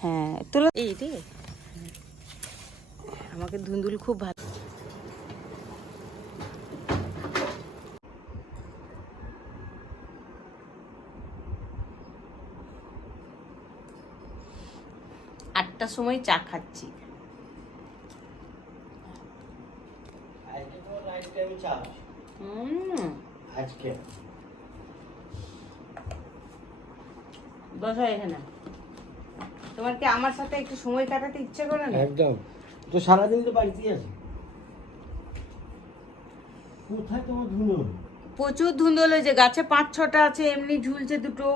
হ্যাঁ তুলো এই রে, আমাকে ধুন্দুল খুব ভালো। আটটার সময় চা খাচ্ছি। আজকে বসো এখানে। তোমার কি আমার সাথে একটু সময় কাটাতে ইচ্ছে করে না? একদম। তো সারাদিন তো বাড়িতেই আছে। কোথায় তোমার ধুলো? প্রচুর ধুন্দল হয়েছে, গাছে 5-6টা আছে, এমনি ঝুলছে দুটো।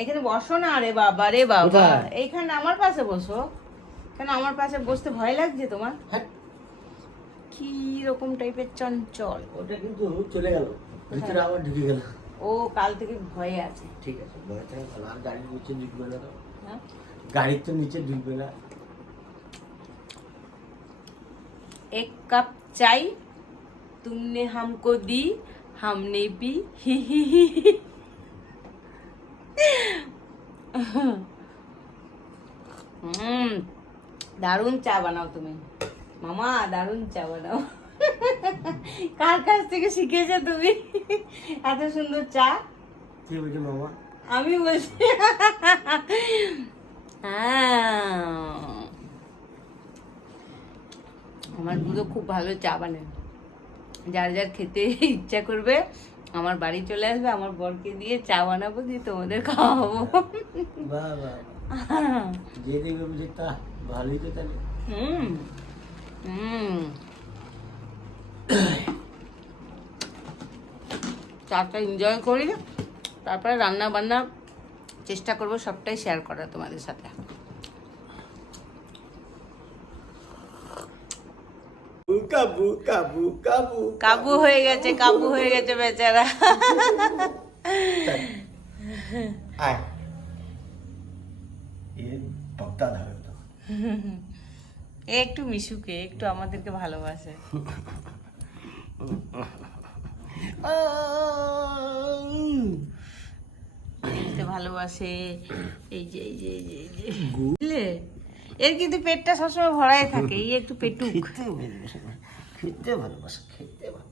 এখানে বসো না রে বাবা, রে বাবা এইখানে আমার পাশে বসো। কেন আমার পাশে বসতে ভয় লাগছে তোমার? কি রকম টাইপের চঞ্চল। ওটা কিন্তু চলে গেল, ভিতরে আবার ঢুকে গেল। ও কাল থেকে ভয়ে আছে। ঠিক আছে, ভয় থাকে ভালো। আর গাড়ির নিচে ঢুকবে না তো? হ্যাঁ, গাড়ির তো নিচে ঢুকবে না। एक कप चाय तुमने हमको दी, हमने भी ही ही। দারুণ চা বানাও তুমি মামা, দারুণ চা বানাও। কার কাছ থেকে শিখেছো তুমি এত সুন্দর চা? কে বলছে মামা? আমি বলছি। আমার বুড়ো খুব ভালো চা বানায়। যার যার খেতে ইচ্ছা করবে আমার বাড়ি চলে আসবে, আমার বরকে দিয়ে চা বানাবো, দিয়ে তোমাদের খাওয়াবো। বাহ বাহ, যে দেখবে বুঝে তা ভালোই তো তাহলে। চাটা এনজয় করি, তারপরে রান্না বান্না চেষ্টা করবো সবটাই শেয়ার করার তোমাদের সাথে। কাবু কাবু কাবু কাবু হয়ে গেছে, কাবু হয়ে গেছে বেচারা। আয় এর বক্তা ধরে তো। একটু মিশুকে, একটু আমাদেরকে ভালোবাসে। খেলতে ভালোবাসে। এই যে এই যে এই যে এই যে বুঝলে, এর কিন্তু পেটটা সবসময় ভরাই থাকে, এই একটু পেটুক। খেতে ভালোবাসে, খেতে ভালো।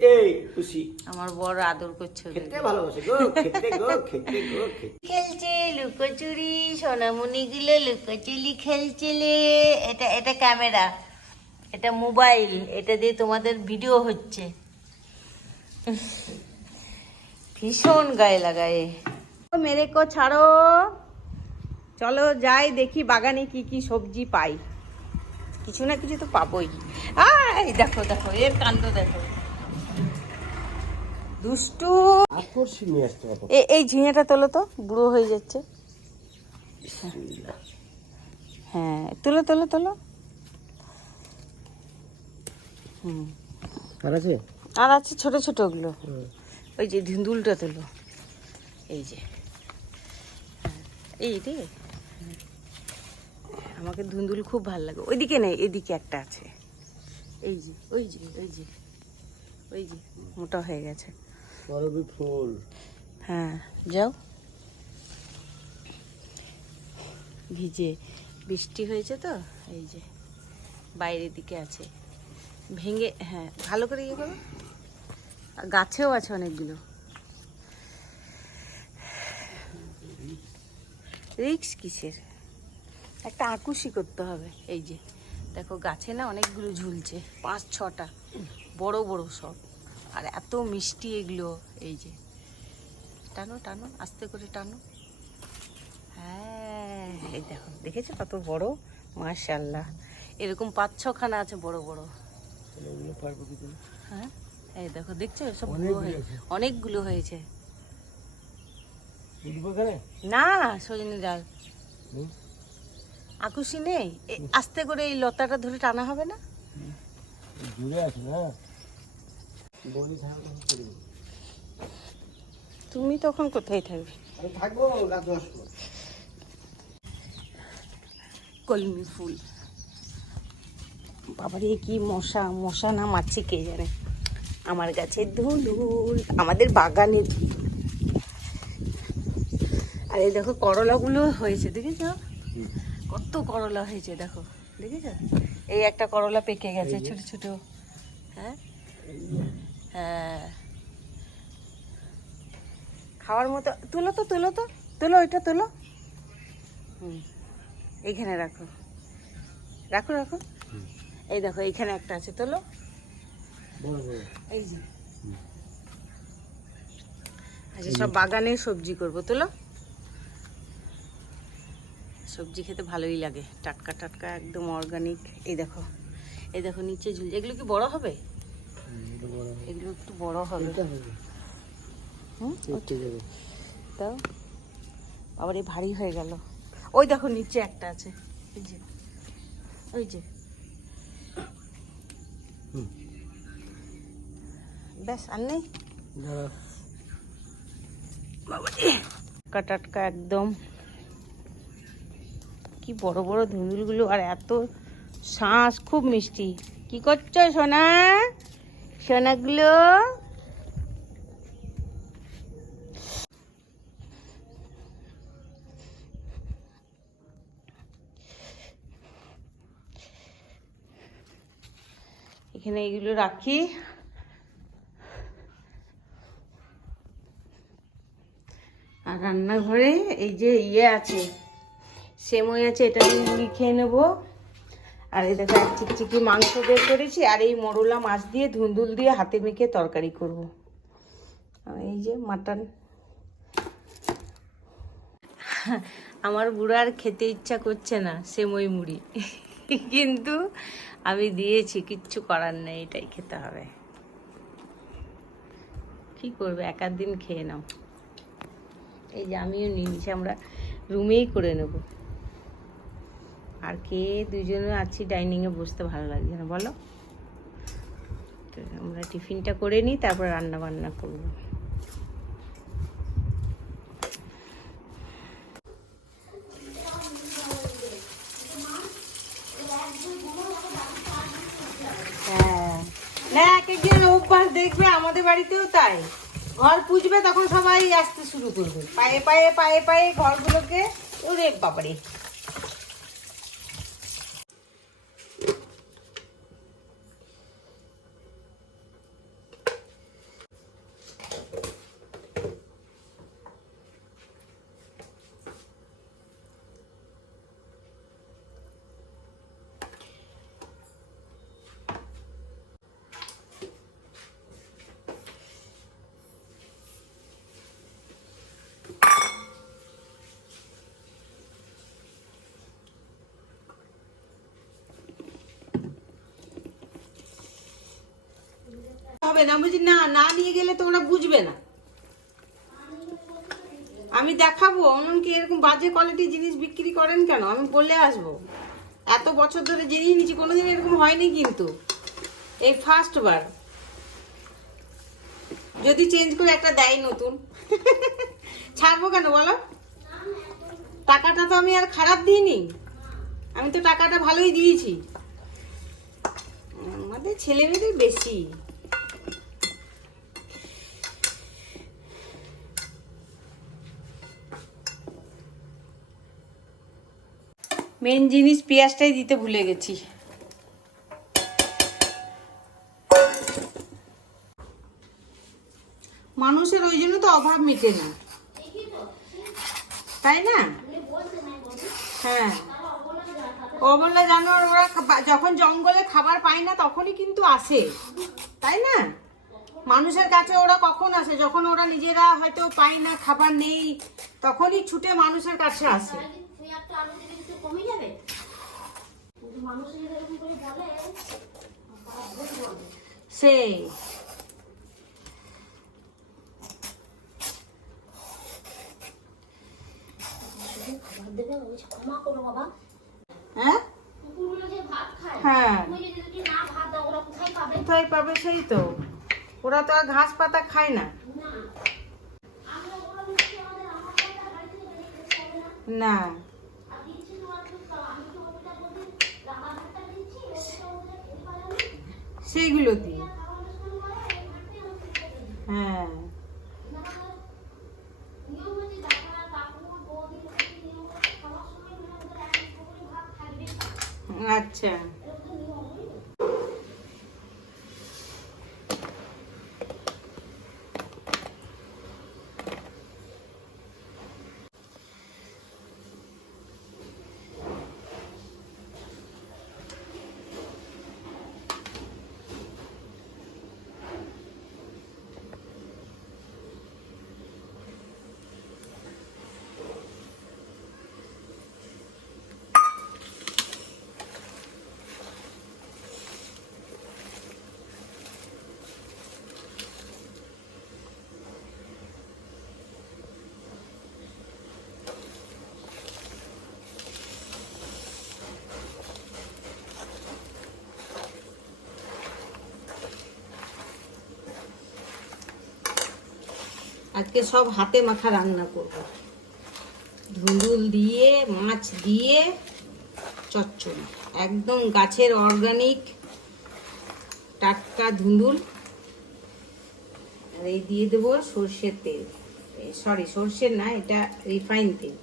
এই খুশি আমার বড় আদর করছে ওদেরকে। খেতে ভালোবাসে গো, খেতে গো, খেতে গো, খেতে। খেলছে লুকোচুরি, সোনামণি গুলো লুকোচুরি খেলছিলে। এটা এটা ক্যামেরা, এটা মোবাইল, এটা দিয়ে তোমাদের ভিডিও হচ্ছে। ভীষণ গায়ে লাগায়। মেরে কো ছাড়ো, চলো যাই দেখি বাগানে কি কি সবজি পাই। কিছু না কিছু তো পাবোই। আয় দেখো দেখো, এর কাণ্ড দেখো, দুষ্টু। আকর্ষণীয় আসতে হবে। এই ঝিঙেটা তোলো তো, বুড়ো হয়ে যাচ্ছে। হ্যাঁ তোলো তোলো তোলো। আর আছে? আর আছে ছোট ছোট ওগুলো। ওই যে ধুন্দুলটা তোলো, এই যে এই রে, আমাকে ধুন্দুল খুব ভালো লাগে। ওইদিকে নেই, এদিকে একটা আছে। এই যে ওই যে ওই যে ওই যে মোটা হয়ে গেছে। করবি ফুল। হ্যাঁ যাও, ভিজে বৃষ্টি হয়েছে তো, এই যে বাইরের দিকে আছে, ভেঙে হ্যাঁ ভালো করে ইয়ে করো। আর গাছেও আছে অনেকগুলো। রিক্স কিসের, একটা আকুশি করতে হবে। এই যে দেখো গাছে না অনেকগুলো ঝুলছে, 5-6টা বড় বড় সব, আর এত মিষ্টি এগুলো। এই যে টানো টানো, আস্তে করে টানো। হ্যাঁ এই দেখো, দেখেছো কত বড়, মাশাআল্লাহ। এরকম 5-6খানা আছে বড় বড়। হ্যাঁ এই দেখো, দেখছো সব অনেকগুলো হয়েছে। না সজনে ডাল, আকুশি নেই। আস্তে করে এই লতাটা ধরে টানা হবে না? তুমি তখন কোথায় থাকবে? কলমি ফুল, বাবারে কি মশা, মশা না মাছি কে জানে। আমার গাছের ধুন্দুল, আমাদের বাগানের আর এই দেখো করলাগুলো হয়েছে, দেখেছো কত করলা হয়েছে, দেখো দেখেছো? এই একটা করলা পেকে গেছে ছোট ছোট। হ্যাঁ হ্যাঁ, খাওয়ার মতো। তুলো তো তুলো তো, তুলো ওইটা তুলো। এইখানে রাখো রাখো রাখো। এই দেখো এইখানে একটা আছে, তোলো। এই যে আচ্ছা, সব বাগানের সবজি করবো, তোলো। সবজি খেতে ভালোই লাগে, টাটকা টাটকা একদম অর্গানিক। এই দেখো নিচে ঝুলছে। এগুলো কি বড় হবে? এগুলো একটু বড় হবে। তাও আবার এই ভারী হয়ে গেল। ওই দেখো নিচে একটা আছে, এই যে ওই যে। ব্যাস আর নেই। টাটকা টাটকা একদম, কি বড় বড় ধুন্দুলগুলো, আর এত শাঁস, খুব মিষ্টি। কি করছো সোনা? সোনাগুলো এখানে এগুলো রাখি। আর রান্নাঘরে এই যে আছে, সেমই আছে, এটা দিয়ে মুড়ি খেয়ে নেবো। আর এই দেখো এক চিকচিকি মাংস বের করেছি, আর এই মরলা মাছ দিয়ে ধুন্দুল দিয়ে হাতে মেখে তরকারি করব। এই যে মাটন। আমার বুড়ার খেতে ইচ্ছা করছে না সেমই মুড়ি, কিন্তু আমি দিয়েছি, কিচ্ছু করার নেই, এটাই খেতে হবে। কি করবে, এক আধ দিন খেয়ে নাও। এই যে আমিও নিয়েছি, আমরা রুমেই করে নেব। আর কে দুজনে আছি, ডাইনিংয়ে বসতে ভালো লাগছে না বলো? তো আমরা টিফিনটা করে নিই, তারপর রান্না বান্না করবো। হ্যাঁ, না এক একজন অভ্যাস দেখবে, আমাদের বাড়িতেও তাই। ঘর পুজবে তখন সবাই আসতে শুরু করবে, পায়ে পায়ে পায়ে পায়ে ঘরগুলোকে। ওরে বাবারে, হবে না বুঝি, না না নিয়ে গেলে তো ওরা বুঝবে না। আমি দেখাবো অমনকি এরকম বাজে কোয়ালিটি জিনিস বিক্রি করেন কেন, আমি বলে আসবো। এত বছর ধরে জেনেই নিচ্ছি, কোনোদিন এরকম হয়নি, কিন্তু এই ফার্স্ট বার। যদি চেঞ্জ করে একটা দেয় নতুন, ছাড়বো কেন বলো? টাকাটা তো আমি আর খারাপ দিইনি, আমি তো টাকাটা ভালোই দিয়েছি। আমাদের ছেলে মেয়েদের বেশি। মেন জিনিস পেঁয়াজটাই দিতে ভুলে গেছি। মানুষের ওই জন্য তো অভাব মিটে না, তাই না? হ্যাঁ, অবলা জানোয়ার ওরা যখন জঙ্গলে খাবার পায় না তখনই কিন্তু আসে, তাই না? মানুষের কাছে ওরা কখন আসে? যখন ওরা নিজেরা হয়তো পায় না, খাবার নেই, তখনই ছুটে মানুষের কাছে আসে। সেই হ্যাঁ হ্যাঁ, কোথায় পাবে? সেই তো, ওরা তো আর ঘাস পাতা খায় না। না, সেইগুলো দিয়ে। হ্যাঁ, আজকে সব হাতে মাখা রান্না করব, ধুন্দুল দিয়ে মাছ দিয়ে চচ্চড়ি, একদম গাছের অর্গানিক টাটকা ধুন্দুল। আর এই দিয়ে দেবো সর্ষের তেল, সরি সর্ষের না, এটা রিফাইন তেল।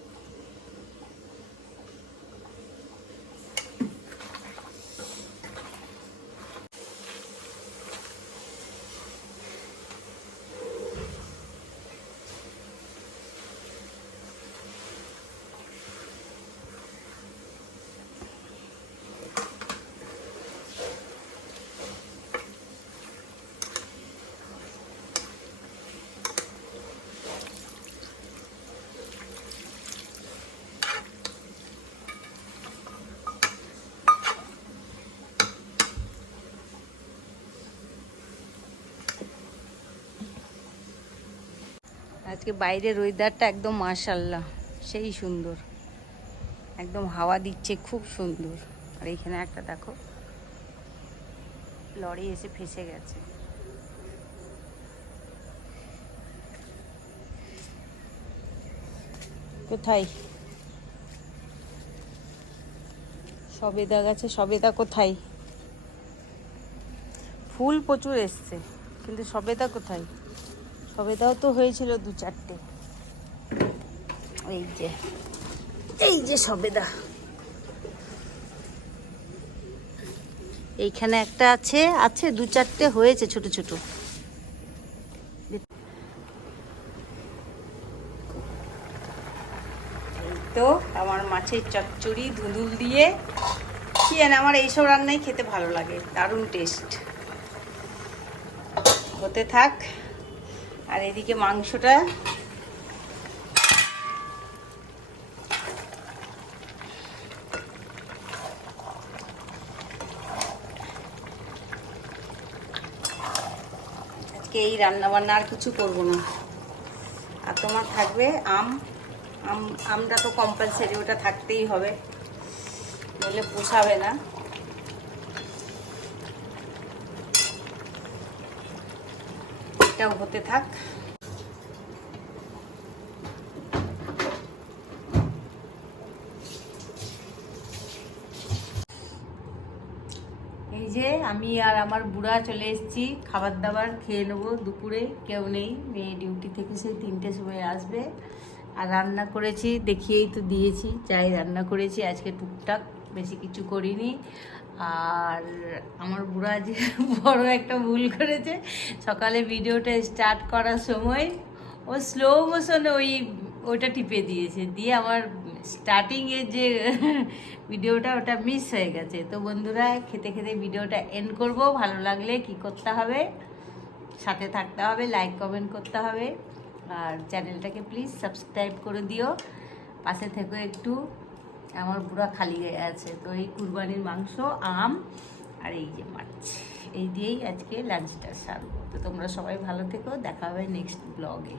আজকে বাইরের ওয়েদারটা একদম মাশাআল্লাহ, সেই সুন্দর, একদম হাওয়া দিচ্ছে, খুব সুন্দর। আর এইখানে একটা দেখো লরি এসে ফেসে গেছে। কোথায় সবেদা গাছে? সবেদা কোথায়? ফুল প্রচুর এসছে, কিন্তু সবেদা কোথায়? সবেদাও তো হয়েছিল 2-4টে। এই যে সবেদা, এইখানে একটা আছে 2-4টে হয়েছে ছোট ছোট। এই তো আমার মাছের চচ্চড়ি ধুঁদুল দিয়ে। কি জানি, আমার এইসব রান্নাই খেতে ভালো লাগে, দারুণ টেস্ট। হতে থাক। আর এদিকে মাংসটা আজকে এই রান্না বান্না আর কিছু করবো না। আর তোমার থাকবে আমটা তো কম্পালসারি, ওটা থাকতেই হবে, নইলে পোষাবে না। এটাও হতে থাক। এই যে আমি আর আমার বুড়া চলে এসেছি, খাবার দাবার খেয়ে নেবো। দুপুরে কেউ নেই, মেয়ে ডিউটি থেকে সেই 3টের সময় আসবে। আর রান্না করেছি, দেখিয়েই তো দিয়েছি, যাই রান্না করেছি আজকে টুকটাক, বেশি কিছু করিনি। আর আমার বুড়া যে বড় একটা ভুল করেছে, সকালে ভিডিওটা স্টার্ট করার সময় ও স্লো মোশনে ওইটা টিপে দিয়েছে, দিয়ে আমার স্টার্টিংয়ের যে ভিডিওটা ওটা মিস হয়ে গেছে। তো বন্ধুরা, খেতে খেতে ভিডিওটা এন্ড করব। ভালো লাগলে কি করতে হবে, সাথে থাকতে হবে, লাইক কমেন্ট করতে হবে, আর চ্যানেলটাকে প্লিজ সাবস্ক্রাইব করে দিও। পাশে থেকো একটু, আমার পুরো খালি হয়ে আছে। তো এই কুরবানির মাংস, আম আর এই যে মাছ, এই দিয়েই আজকে লাঞ্চটা সারবো। তো তোমরা সবাই ভালো থেকো, দেখা হবে নেক্সট ব্লগে।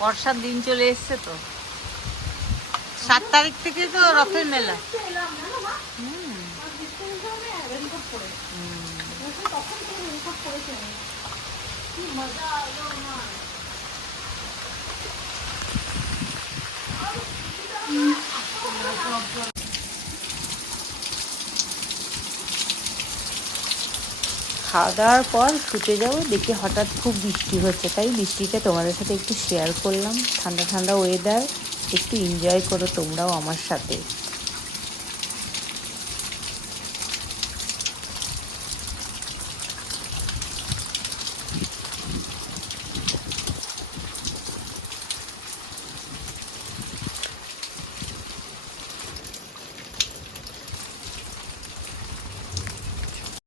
বর্ষার দিন চলে এসছে তো, 7 তারিখ থেকে তো রথের মেলা। খাওয়া দাওয়ার পর শুতে যাবো, দেখি হঠাৎ খুব বৃষ্টি হচ্ছে, তাই বৃষ্টিটা তোমাদের সাথে একটু শেয়ার করলাম। ঠান্ডা ঠান্ডা ওয়েদার, একটু এনজয় করো তোমরাও আমার সাথে।